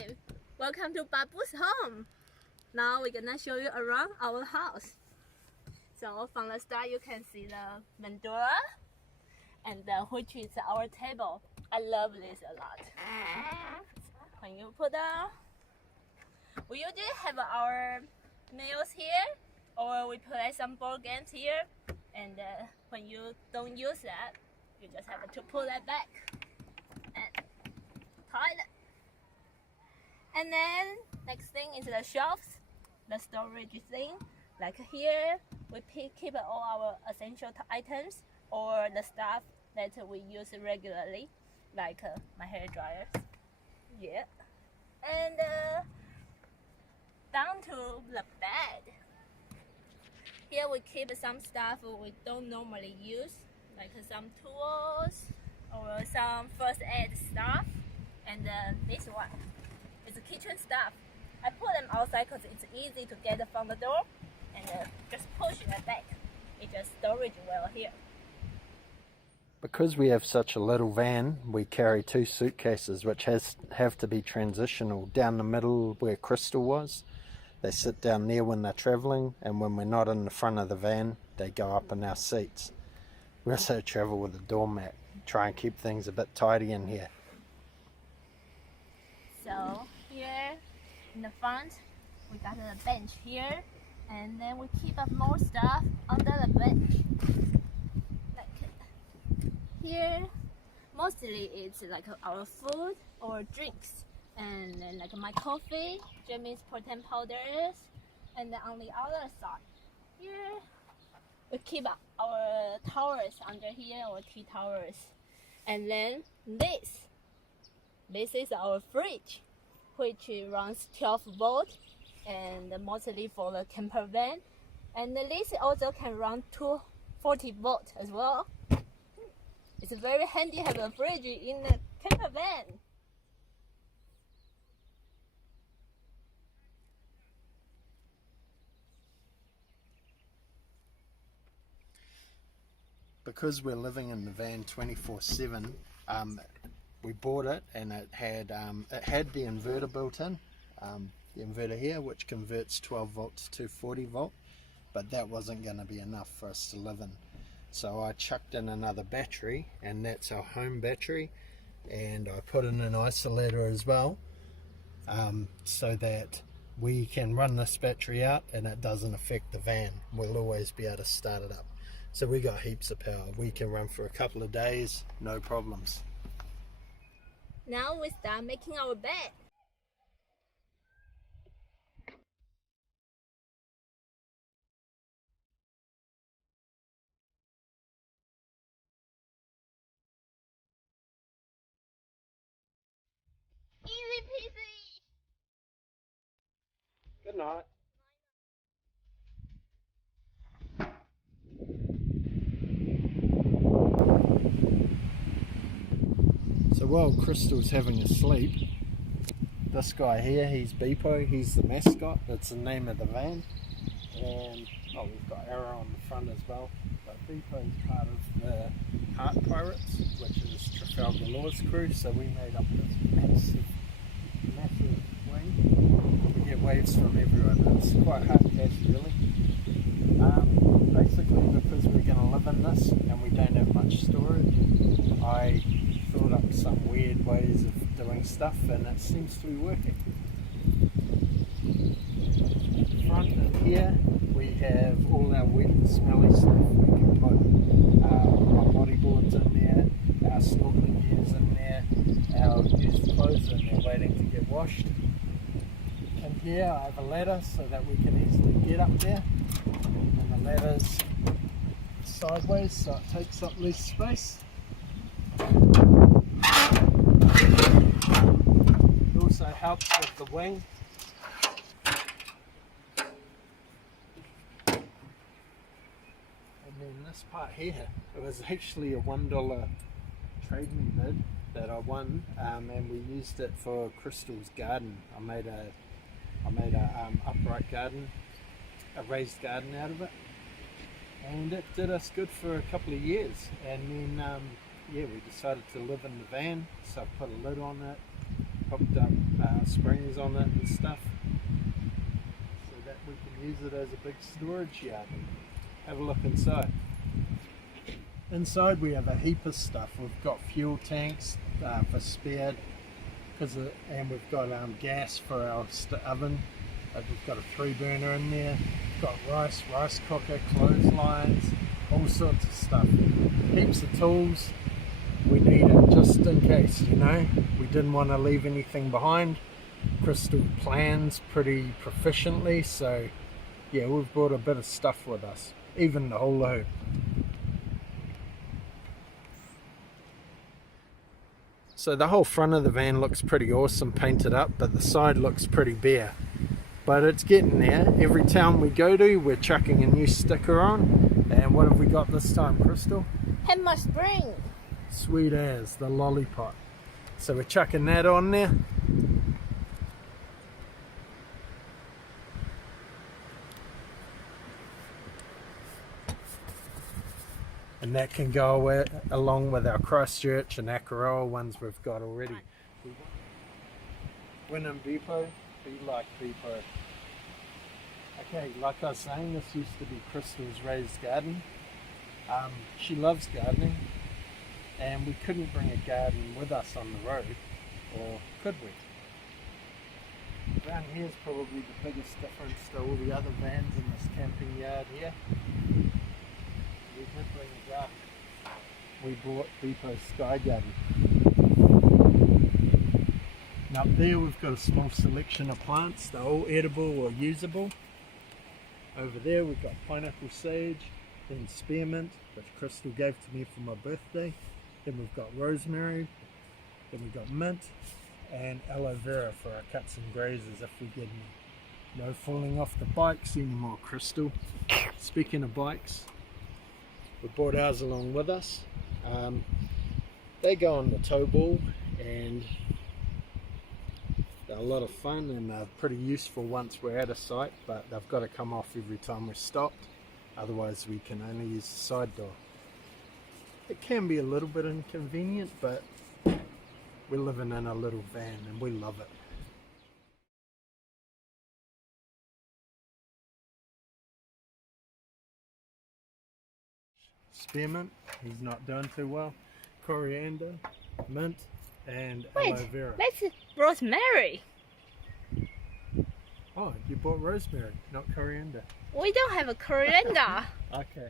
Hi! Welcome to BaBu's home. Now we're gonna show you around our house. So from the start you can see the main door and which is our table. I love this a lot. When you put down, we usually have our meals here, or we play some board games here, and when you don't use that, you just have to pull that back and tie it. And then next thing is the shelves, the storage thing. Like here, we keep all our essential items or the stuff that we use regularly, like my hair dryers. Yeah. And down to the bed. Here we keep some stuff we don't normally use, like some tools or some first aid stuff. And this one is the kitchen stuff. I put them outside because it's easy to get from the door and just push it back. It's just storage well here. Because we have such a little van, we carry 2 suitcases which have to be transitional. Down the middle where Crystal was, they sit down there when they're travelling, and when we're not in the front of the van, they go up in our seats. We also travel with a doormat, try and keep things a bit tidy in here. So here in the front, we got a bench here, and then we keep up more stuff under the bench. Here, mostly it's like our food or drinks, and then like my coffee, Jimmy's protein powders, and then on the other side, here we keep our towers under here, or tea towers, and then this is our fridge, which runs 12 volt, and mostly for the camper van, and this also can run 240 volt as well. It's very handy to have a fridge in the camper van. Because we're living in the van 24/7, we bought it and it had the inverter built in, the inverter here, which converts 12 volts to 40 volt, but that wasn't going to be enough for us to live in. So I chucked in another battery, and that's our home battery, and I put in an isolator as well, so that we can run this battery out and it doesn't affect the van. We'll always be able to start it up. So we got heaps of power. We can run for a couple of days, no problems. Now we start making our bed. Easy peasy. Good night. So while Crystal's having a sleep, this guy here, he's Bepo, he's the mascot, that's the name of the van. And we've got Arrow on the front as well. But Bepo's part of the Heart Pirates, which is Trafalgar Law's crew, so we made up this massive wing. We get waves from everyone. It's quite hard cash really. Basically because we're going to live in this and we don't have much storage, I thought up some weird ways of doing stuff and it seems to be working. Front and here we have all our wet and smelly stuff. We can put our bodyboards in there, our snorkeling gears in there, our used clothes in there waiting to get washed. And here I have a ladder so that we can easily get up there, and the ladder's sideways so it takes up less space. It also helps with the wing. And then this part here, it was actually a $1 trade me bid that I won, and we used it for Crystal's garden. I made a upright garden, a raised garden out of it, and it did us good for a couple of years. And then yeah, we decided to live in the van, so I put a lid on it, hooked up springs on it and stuff, so that we can use it as a big storage yard. Have a look inside. Inside we have a heap of stuff. We've got fuel tanks for spare, and we've got gas for our oven. We've got a 3-burner in there. We've got rice cooker, clotheslines, all sorts of stuff. Heaps of tools. We need it just in case, you know. We didn't want to leave anything behind. Crystal plans pretty proficiently, so yeah, we've brought a bit of stuff with us, even the whole load. So the whole front of the van looks pretty awesome painted up, but the side looks pretty bare. But it's getting there. Every town we go to, we're chucking a new sticker on. And what have we got this time, Crystal? Hanmer Springs. Sweet as, the lollipop. So we're chucking that on there. And that can go along with our Christchurch and Akaroa ones we've got already. When in Bepo, be like Bepo. Okay, like I was saying, this used to be Crystal's raised garden. She loves gardening, and we couldn't bring a garden with us on the road, or could we? Around here is probably the biggest difference to all the other vans in this camping yard here. We did bring a garden. We bought Bepo's Sky Garden. And up there we've got a small selection of plants. They're all edible or usable. Over there we've got pineapple sage, then spearmint, which Crystal gave to me for my birthday. Then we've got rosemary, then we've got mint, and aloe vera for our cuts and grazes if we get any. No falling off the bikes anymore, Crystal. Speaking of bikes, we brought ours along with us. They go on the tow ball, and they're a lot of fun, and they're pretty useful once we're at a site, but they've got to come off every time we're stopped, otherwise we can only use the side door. It can be a little bit inconvenient, but we're living in a little van and we love it. Spearmint, he's not doing too well. Coriander, mint, and aloe vera. That's rosemary. Oh, you bought rosemary, not coriander. We don't have a coriander. Okay.